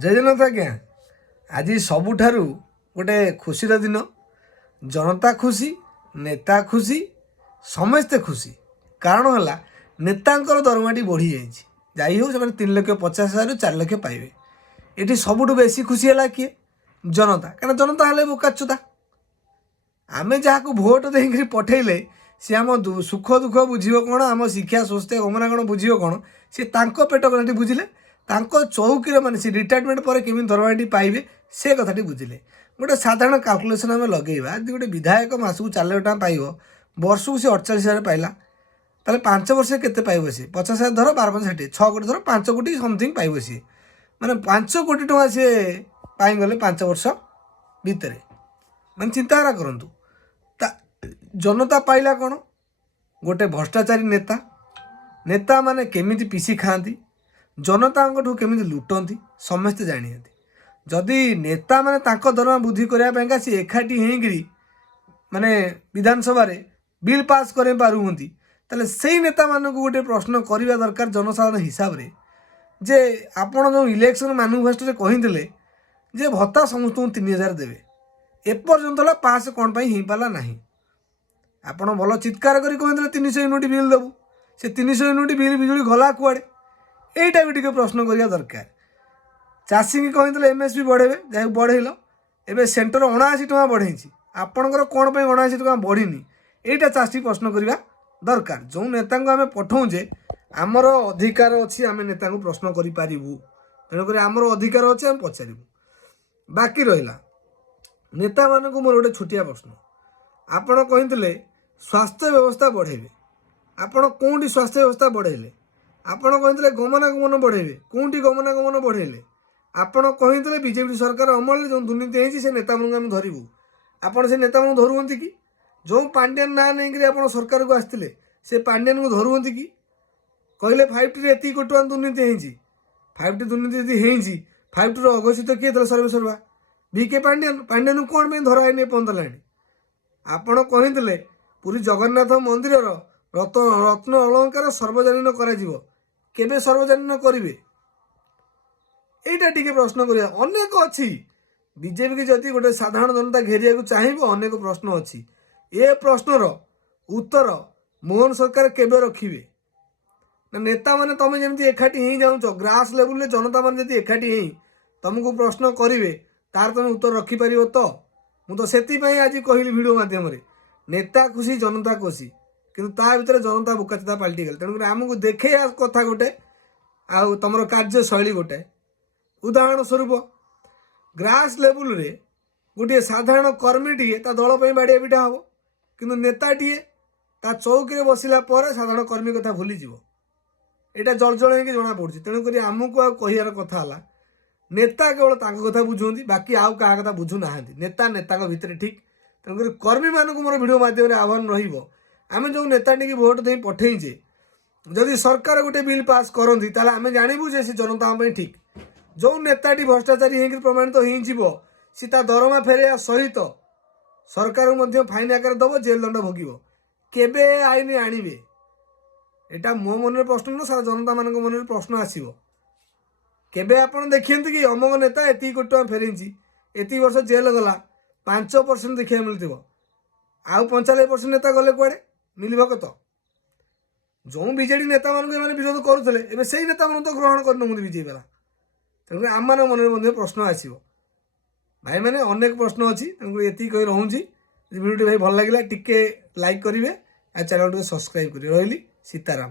जय जगन्नाथ आज्ञा। आज सबुठारु गोटे खुशीर दिन। जनता खुशी, नेता खुशी, समस्ते खुशी। कारण है नेतांकर दरमाटी बढ़ी जाई हो 3,50,000 4 लाख पाइबे। ये सबुठ बेसी खुशी है किए? जनता। क्या जनता हेल्ले बोकाचुदा। आमे जहाँ को भोट देकर पठेले सी आम सुख दुख बुझे कौन, आम शिक्षा स्वास्थ्य गमनागण बुझे कौन, सी पेट कथाटी बुझिले, चौकी मान सी रिटायरमेंट पर केमी दरमाटी पाइबे से कथाटी बुझिले। गोटे साधारण काल्कुलेसन आम लगेगा। यदि गोटे विधायक मासक 4 लाख टका पाइब, वर्षक सी 48,000 पाइला, ताले 5 वर्ष केते पाइब सी? 50,000 धर 12 60 6 कोटी धर 5 कोटी समथिंग पाइब सी। माने 5 कोटी टका सी पाइगले 5 वर्ष भितर। माने चिंताधारा करंतु। जनता पाइला कौन? गोटे भ्रष्टाचारी नेता। नेता माने केमिति पिसी खाती, जनता केमिति लुटती समस्ते जानी। जदि नेता माने तांको दरमा बुद्धि करने सी एकाठी होकरी माने विधानसभा बिल पास कर पारुंती, ताले से नेता मानक गोटे प्रश्न करवा दरकार जनसाधारण हिसाब रे, जे आपण जो इलेक्शन मैनिफेस्टो कही जे भत्ता समस्त 3,000 देवे, एपर्यंत पास कौन हो पाला नहीं। आपण भल चित्कार करी कहते 300 यूनिट बिल देवु, से 300 यूनिट बिल बिजुली गला कुआड़े? यहीटा भी टे प्रश्न करिया दरकार। चाषी की कहते एमएसपी बढ़ेबे, जहाँ बढ़ेल एवं सेंटर 79 टका बढ़े, आपणकर कौन पर 79 टका बढ़ीनी? यहीटा चाषी प्रश्न करवा दरकार। जो नेता आम पठाऊे आमर अधिकार अच्छी, आम नेता प्रश्न करूँ, तेणुक आमर अधिकार अच्छे आम पचारू। बाकी रहा नेता मानक मोर गोटे छोटिया प्रश्न, आपण कहते स्वास्थ्य व्यवस्था बढ़ेबे, आपण कौटी स्वास्थ्य व्यवस्था बढ़ेले? आपण कहते गमनागमन बढ़ेबे, कौटी गमनागमन बढ़ेले? आपण कहते बीजेपी सरकार अमल जो दुर्नीति होती से नेता आम धरबू, आपड़ से नेता धरुंत कि? जो पांड्यान ना नहीं आप सरकार को आसते से पांड्यान को धरुंत कि? कहले 5T रे एति कोटी टका दुर्नीति होती, 5T दुर्नीति होती, 5T अघोषित किए थे सर्वेसर्वा VK पांड्यान। पांड्यान कौन पर धराई पंदला? आपण कहते पुरी जगन्नाथ मंदिर रत्न अलंकार सर्वजनीन कर सर्वजनीन करेंगे? यहीटा टी प्रश्न करिया। अनेक अच्छी बीजेपी की जदि गोटे साधारण जनता घेरिया चाहिए, अनेक प्रश्न अच्छी। ए प्रश्नर उत्तर मोहन सरकार केबे रखिबे? नेता माने तुम जमी एकाठी ही जाऊच ग्रास लेवल जनता मान जब एकाठी ही तुमको प्रश्न करेंगे, तार तुम उत्तर रखिपार तो? मुझे से आज कहली भिडियो मध्यम नेता खुशी जनता खुशी, किंतु ता भीतर जनता बोकाचोदा पलटि गले। तेणुक आमको देखे कथा गोटे आउ तुम कार्यशैली गोटे। उदाहरण स्वरूप ग्रास लेवल रे गोटे साधारण कर्मीटे ता दल बाड़िया पिटा हम, किंतु नेताटे ता चौकी बसला साधारण कर्मी कथा भूलीज। यहाँ जलजल हो जना पड़ी। तेणुक आमको आहार कथा है नेता केवल कथा बुझुंती, बाकी आउ क्या कथा बुझु ना। नेता नेता भितर ठीक। तेणुक कर्मी मानक मोर भिडियो माध्यम आह्वान रम जो नेताटी की भोट दे पठेचे, जदि सरकार गोटे बिल पास करती ताले आम जानबू जे से जनता ठीक। जो नेताटी भ्रष्टाचारी होकर प्रमाणित हो सी दरमा फेर सहित सरकार को फाइन आकार दब, जेल दंड भोग केबे आईन आणवे? यहाँ मो मन प्रश्न ना, सारा जनता मान मन प्रश्न आसो। केबे आपण देखिए कि अमक नेता एति कोटी टका फेरी एति वर्ष जेल गला, 5% देखा मिलती आउ 95% नेता गले कुआड़े मिल कत? जो बीजेडी नेता मान विरोध करुले से नेता मान तो ग्रहण कर बीजेपी वाला। तेणुक आम मन मन प्रश्न आसो भाई मैंने अनेक प्रश्न अच्छी। तेणुक ये कही रोचे भिडियो भाई भल लगे टिके लाइक करेंगे, चैनल टे सब्सक्राइब कर रही। सीताराम।